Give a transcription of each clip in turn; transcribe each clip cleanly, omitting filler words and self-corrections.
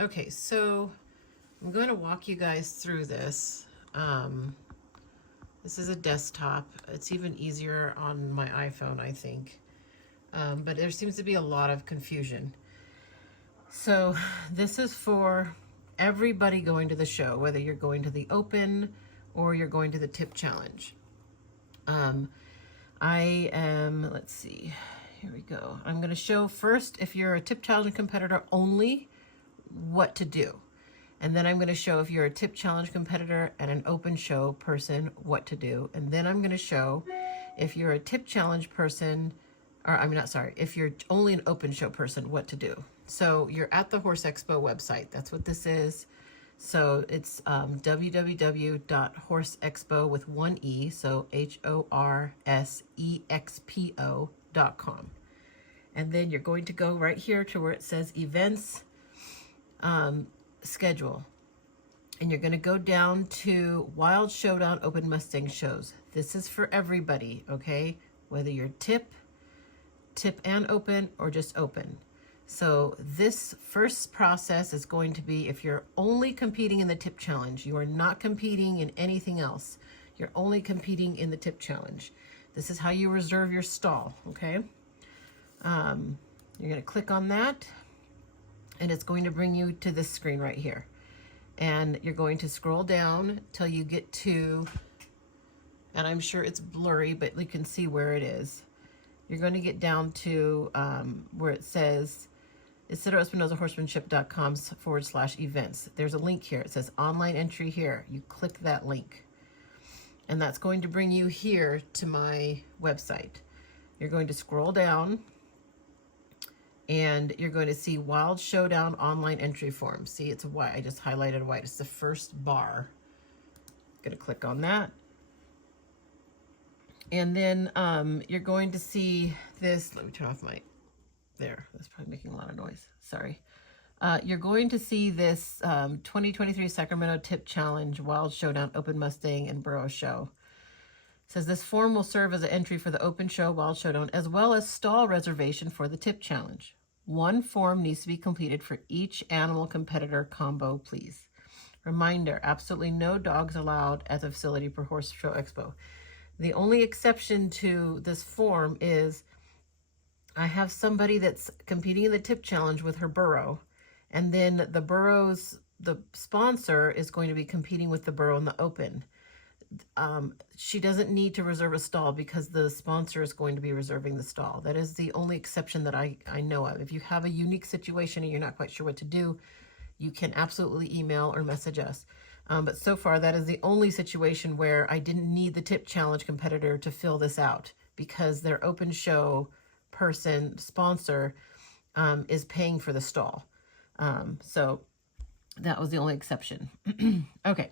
Okay, so I'm going to walk you guys through this. This is a desktop. It's even easier on my iPhone, I think. But there seems to be a lot of confusion. So this is for everybody going to the show, whether you're going to the open or you're going to the tip challenge. I am, let's see, here we go. I'm going to show first, if you're a tip challenge competitor only, what to do. And then I'm going to show if you're a tip challenge competitor and an open show person, what to do. And then I'm going to show if you're a tip challenge person, or I'm not sorry, if you're only an open show person, what to do. So you're at the Horse Expo website. That's what this is. So it's www.horseexpo with one E, so HORSEXPO.com. And then you're going to go right here to where it says events, schedule. And you're going to go down to Wild Showdown Open Mustang Shows. This is for everybody, okay? Whether you're tip and open, or just open. So this first process is going to be if you're only competing in the tip challenge. You are not competing in anything else. You're only competing in the tip challenge. This is how you reserve your stall, okay? You're going to click on that, and it's going to bring you to this screen right here. And you're going to scroll down till you get to, and I'm sure it's blurry, but you can see where it is. You're going to get down to where it says IsidroEspinozaHorsemanship.com/events. There's a link here. It says online entry here. You click that link. And that's going to bring you here to my website. You're going to scroll down, and you're going to see Wild Showdown online entry form. See, it's white. I just highlighted white. It's the first bar. I'm going to click on that. And then you're going to see this. Let me turn off my, there. That's probably making a lot of noise. Sorry. You're going to see this 2023 Sacramento Tip Challenge Wild Showdown Open Mustang and Burro Show. It says this form will serve as an entry for the open show Wild Showdown as well as stall reservation for the tip challenge. One form needs to be completed for each animal competitor combo, please. Reminder, absolutely no dogs allowed at the facility per Horse Show Expo. The only exception to this form is I have somebody that's competing in the tip challenge with her burro, and then the sponsor is going to be competing with the burro in the open. She doesn't need to reserve a stall because the sponsor is going to be reserving the stall. That is the only exception that I know of. If you have a unique situation and you're not quite sure what to do, you can absolutely email or message us. But so far, that is the only situation where I didn't need the tip challenge competitor to fill this out because their open show person, sponsor, is paying for the stall. So that was the only exception. Okay,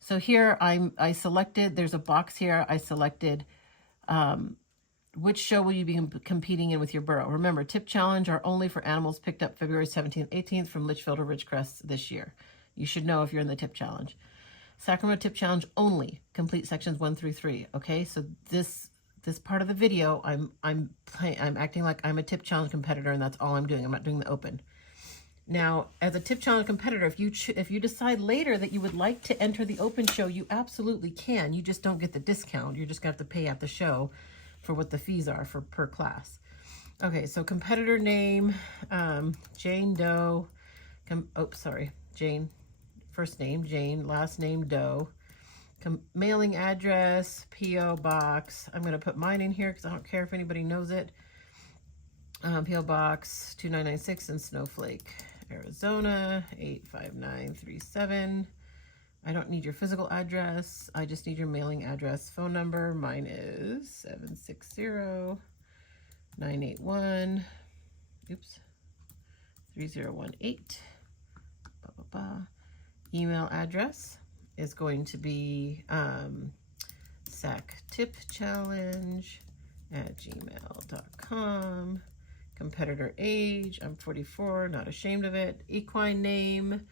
so here I selected, there's a box here, I selected which show will you be competing in with your burro. Remember, tip challenge are only for animals picked up February 17th, 18th from Litchfield or Ridgecrest this year. You should know if you're in the tip challenge. Sacramento tip challenge only. Complete sections 1 through 3. Okay, so this part of the video, I'm acting like I'm a tip challenge competitor, and that's all I'm doing. I'm not doing the open. Now, as a tip challenge competitor, if you decide later that you would like to enter the open show, you absolutely can. You just don't get the discount. You're just going to have to pay at the show for what the fees are for per class. Okay, so competitor name, Jane Doe. Jane. First name, Jane. Last name, Doe. Mailing address, P.O. Box. I'm going to put mine in here because I don't care if anybody knows it. P.O. Box 2996 in Snowflake, Arizona, 85937. I don't need your physical address. I just need your mailing address. Phone number, mine is 760-981, 3018. Email address is going to be sactipchallenge@gmail.com. Competitor age, I'm 44, not ashamed of it. Equine name,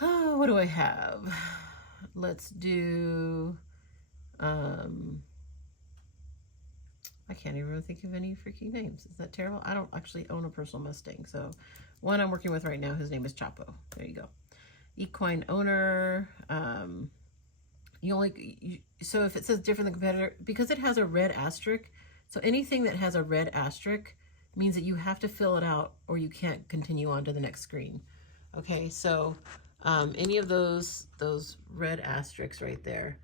oh, what do I have? Let's do, I can't even think of any freaking names. Is that terrible? I don't actually own a personal Mustang, so one I'm working with right now, his name is Chapo. There you go. Equine owner. So if it says different than competitor, because it has a red asterisk, so anything that has a red asterisk means that you have to fill it out or you can't continue on to the next screen. Okay, so any of those red asterisks right there,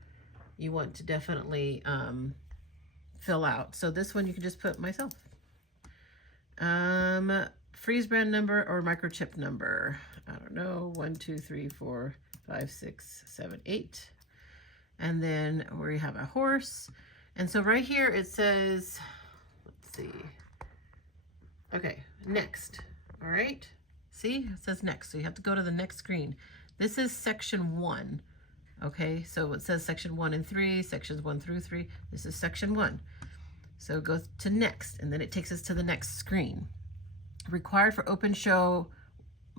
you want to definitely fill out. So this one you can just put myself. Freeze brand number or microchip number. I don't know, 1, 2, 3, 4, 5, 6, 7, 8. And then we have a horse. And so right here it says, let's see. Okay, next. All right. See, it says next. So you have to go to the next screen. This is section 1. Okay, so it says section 1 and 3, sections 1 through 3. This is section 1. So go to next, and then it takes us to the next screen. Required for open show,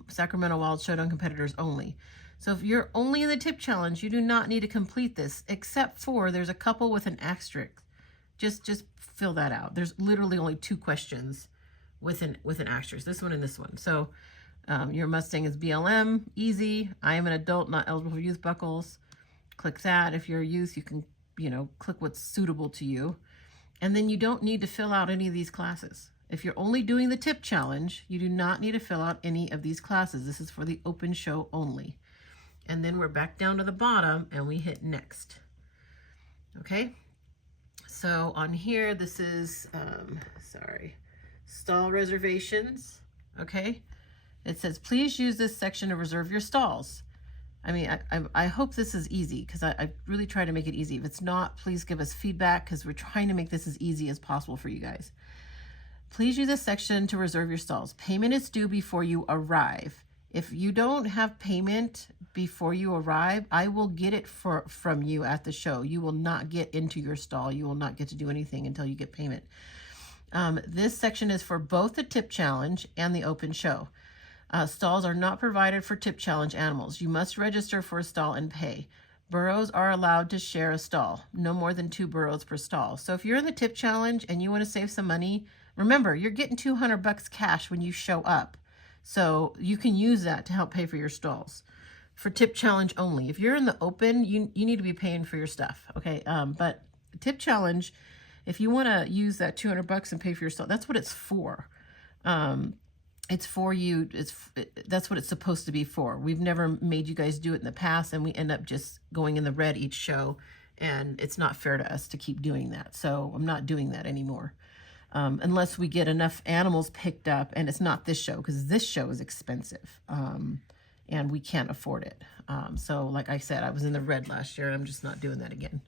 Sacramento Wild Showdown competitors only. So if you're only in the tip challenge, you do not need to complete this, except for there's a couple with an asterisk. Just fill that out. There's literally only 2 questions with an asterisk, this one and this one. So your Mustang is BLM, easy. I am an adult, not eligible for youth buckles. Click that. If you're a youth, you can, click what's suitable to you. And then you don't need to fill out any of these classes. If you're only doing the tip challenge, you do not need to fill out any of these classes. This is for the open show only. And then we're back down to the bottom and we hit next. Okay. So on here, this is, stall reservations. Okay. It says, please use this section to reserve your stalls. I mean, I hope this is easy because I really try to make it easy. If it's not, please give us feedback because we're trying to make this as easy as possible for you guys. Please use this section to reserve your stalls. Payment is due before you arrive. If you don't have payment before you arrive, I will get it from you at the show. You will not get into your stall. You will not get to do anything until you get payment. This section is for both the tip challenge and the open show. Stalls are not provided for tip challenge animals. You must register for a stall and pay. Burros are allowed to share a stall, no more than 2 burros per stall. So if you're in the tip challenge and you want to save some money, remember, you're getting $200 cash when you show up. So you can use that to help pay for your stalls. For tip challenge only. If you're in the open, you need to be paying for your stuff. Okay. But tip challenge, if you want to use that $200 and pay for your stall, that's what it's for. It's for you. That's what it's supposed to be for. We've never made you guys do it in the past, and we end up just going in the red each show, and it's not fair to us to keep doing that. So I'm not doing that anymore. Unless we get enough animals picked up, and it's not this show, because this show is expensive, and we can't afford it. So like I said, I was in the red last year, and I'm just not doing that again.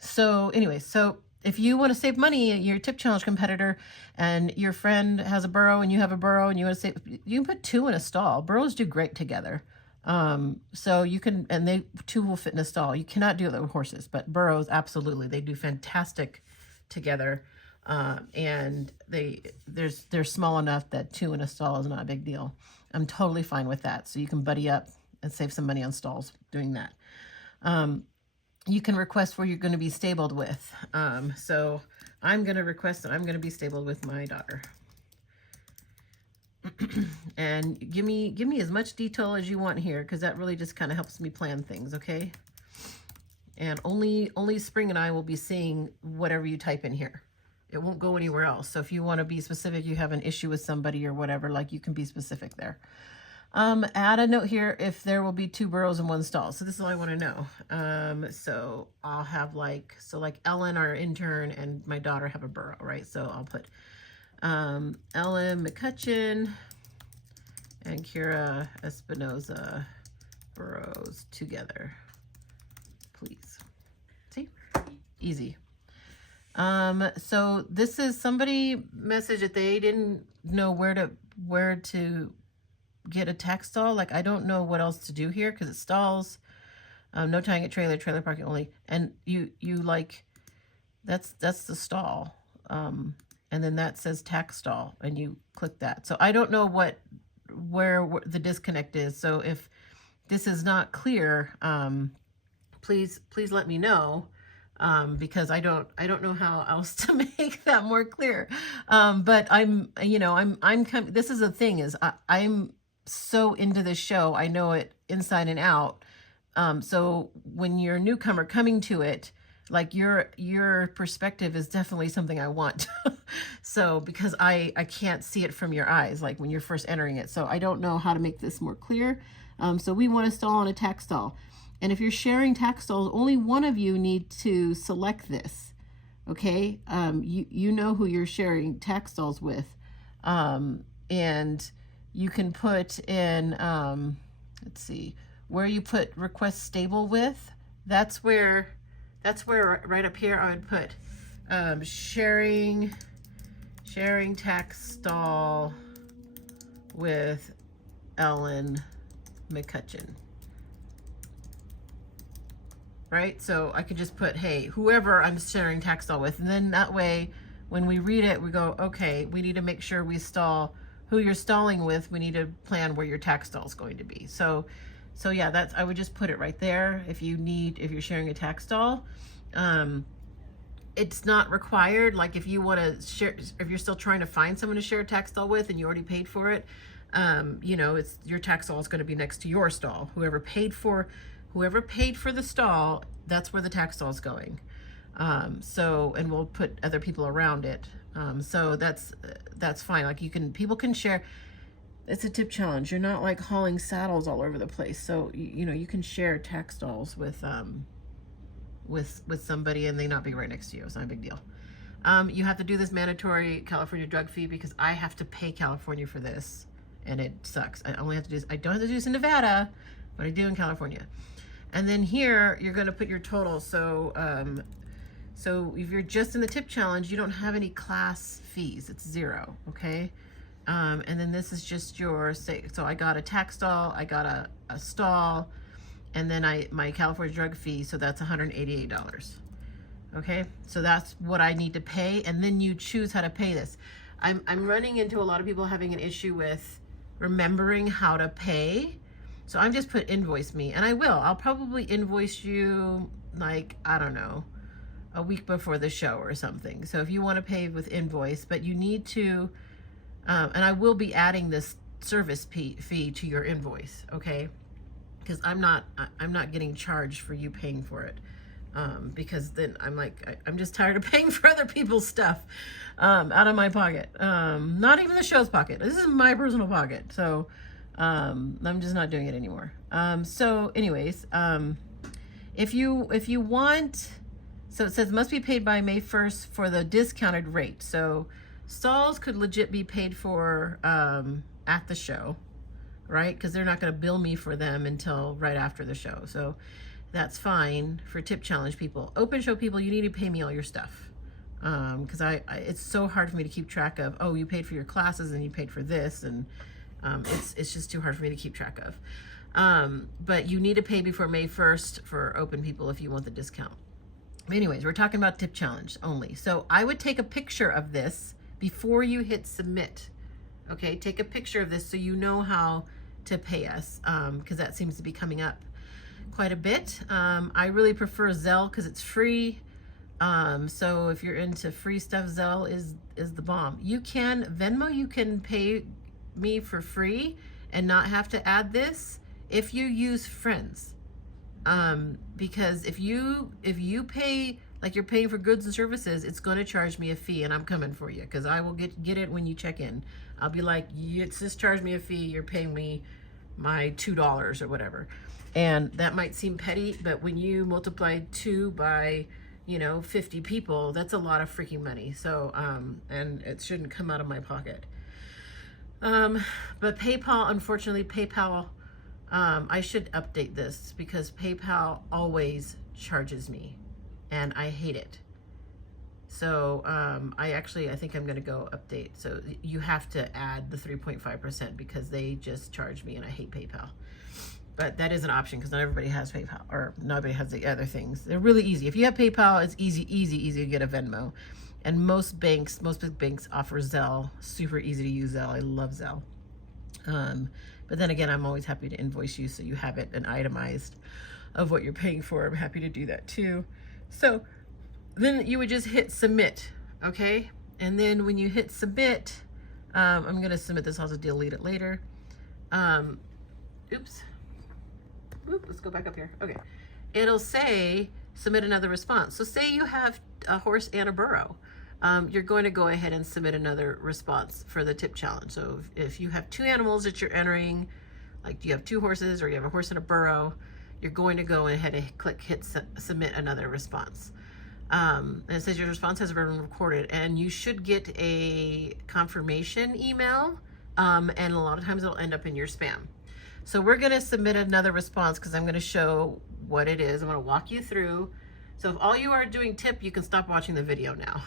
So anyway, so if you want to save money, you're a tip challenge competitor, and your friend has a burro, and you have a burro, and you want to save, you can put 2 in a stall. Burros do great together. So you can, and 2 will fit in a stall. You cannot do it with horses, but burros, absolutely. They do fantastic together. And they're small enough that 2 in a stall is not a big deal. I'm totally fine with that. So you can buddy up and save some money on stalls doing that. You can request where you're going to be stabled with. So I'm going to request that I'm going to be stabled with my daughter. And give me as much detail as you want here, because that really just kind of helps me plan things, okay? And only Spring and I will be seeing whatever you type in here. It won't go anywhere else. So if you want to be specific, you have an issue with somebody or whatever, like, you can be specific there. Add a note here if there will be 2 burros in 1 stall. So this is all I want to know. So I'll have like Ellen, our intern, and my daughter have a burro, right? So I'll put Ellen McCutcheon and Kira Espinoza burros together, please. See? Easy. So this is somebody messaged that they didn't know where to get a tack stall. Like, I don't know what else to do here because it's stalls, no tying at trailer parking only, and you like that's the stall, and then that says tack stall, and you click that. So I don't know where the disconnect is. So if this is not clear, please let me know. because I don't know how else to make that more clear. But I'm, you know, this is the thing is I'm so into this show. I know it inside and out. So when you're a newcomer coming to it, like your perspective is definitely something I want. So because I can't see it from your eyes, like when you're first entering it. So I don't know how to make this more clear. So we want to stall on a tack stall. And if you're sharing tack stalls, only one of you need to select this. Okay. You know who you're sharing tack stalls with. And you can put in, let's see, where you put request stable with, that's where right up here I would put sharing tack stall with Ellen McCutcheon. Right? So I could just put, hey, whoever I'm sharing tack stall with, and then that way when we read it, we go, okay, we need to make sure we stall who you're stalling with. We need to plan where your tack stall is going to be. So yeah, I would just put it right there if you're sharing a tack stall. It's not required. Like if you want to share, if you're still trying to find someone to share a tack stall with and you already paid for it, you know, it's your tack stall is going to be next to your stall. Whoever paid for the stall, that's where the tack stall is going. And we'll put other people around it. So that's fine. Like people can share. It's a tip challenge. You're not like hauling saddles all over the place. So, you know, you can share tack stalls with somebody and they not be right next to you. It's not a big deal. You have to do this mandatory California drug fee because I have to pay California for this and it sucks. I don't have to do this in Nevada, but I do in California. And then here you're going to put your total. So if you're just in the tip challenge, you don't have any class fees. It's 0. Okay. And then this is just your, so I got a tack stall, I got a stall, and then my California drug fee, so that's $188. Okay, so that's what I need to pay, and then you choose how to pay this. I'm running into a lot of people having an issue with remembering how to pay, so I'm just put invoice me, and I'll probably invoice you like, I don't know, a week before the show or something. So if you want to pay with invoice, but you need to, and I will be adding this service fee to your invoice, okay? Because I'm not getting charged for you paying for it, because then I'm like, I'm just tired of paying for other people's stuff out of my pocket, not even the show's pocket. This is my personal pocket, so I'm just not doing it anymore. So anyways, if you want, so it says must be paid by May 1st for the discounted rate. So stalls could legit be paid for at the show, right? Because they're not going to bill me for them until right after the show. So that's fine for tip challenge people. Open show people, you need to pay me all your stuff. Because it's so hard for me to keep track of, oh, you paid for your classes and you paid for this. And it's just too hard for me to keep track of. But you need to pay before May 1st for open people if you want the discount. Anyways, we're talking about tip challenge only. So I would take a picture of this before you hit submit. Okay, take a picture of this so you know how to pay us, because that seems to be coming up quite a bit. I really prefer Zelle because it's free. So if you're into free stuff, Zelle is the bomb. You can Venmo, you can pay me for free and not have to add this if you use friends. Because if you pay like you're paying for goods and services, it's going to charge me a fee, and I'm coming for you because I will get it when you check in. I'll be like, it's just charge me a fee. You're paying me my $2 or whatever. And that might seem petty, but when you multiply 2 by, 50 people, that's a lot of freaking money. So, and it shouldn't come out of my pocket. But PayPal, unfortunately, I should update this because PayPal always charges me and I hate it. So I think I'm going to go update. So you have to add the 3.5% because they just charge me and I hate PayPal. But that is an option because not everybody has PayPal, or nobody has the other things. They're really easy. If you have PayPal, it's easy to get a Venmo. And most big banks offer Zelle. Super easy to use Zelle. I love Zelle. But then again, I'm always happy to invoice you so you have it and itemized of what you're paying for. I'm happy to do that too. So then you would just hit submit, okay? And then when you hit submit, I'm gonna submit this, I'll just delete it later. Oops. Oop, let's go back up here. Okay. It'll say submit another response. So say you have a horse and a burro. You're going to go ahead and submit another response for the tip challenge. So if you have two animals that you're entering, like you have two horses or you have a horse and a burro, you're going to go ahead and hit submit another response. And it says your response has been recorded, and you should get a confirmation email, and a lot of times it'll end up in your spam. So we're going to submit another response because I'm going to show what it is. I'm going to walk you through. So if all you are doing tip, you can stop watching the video now.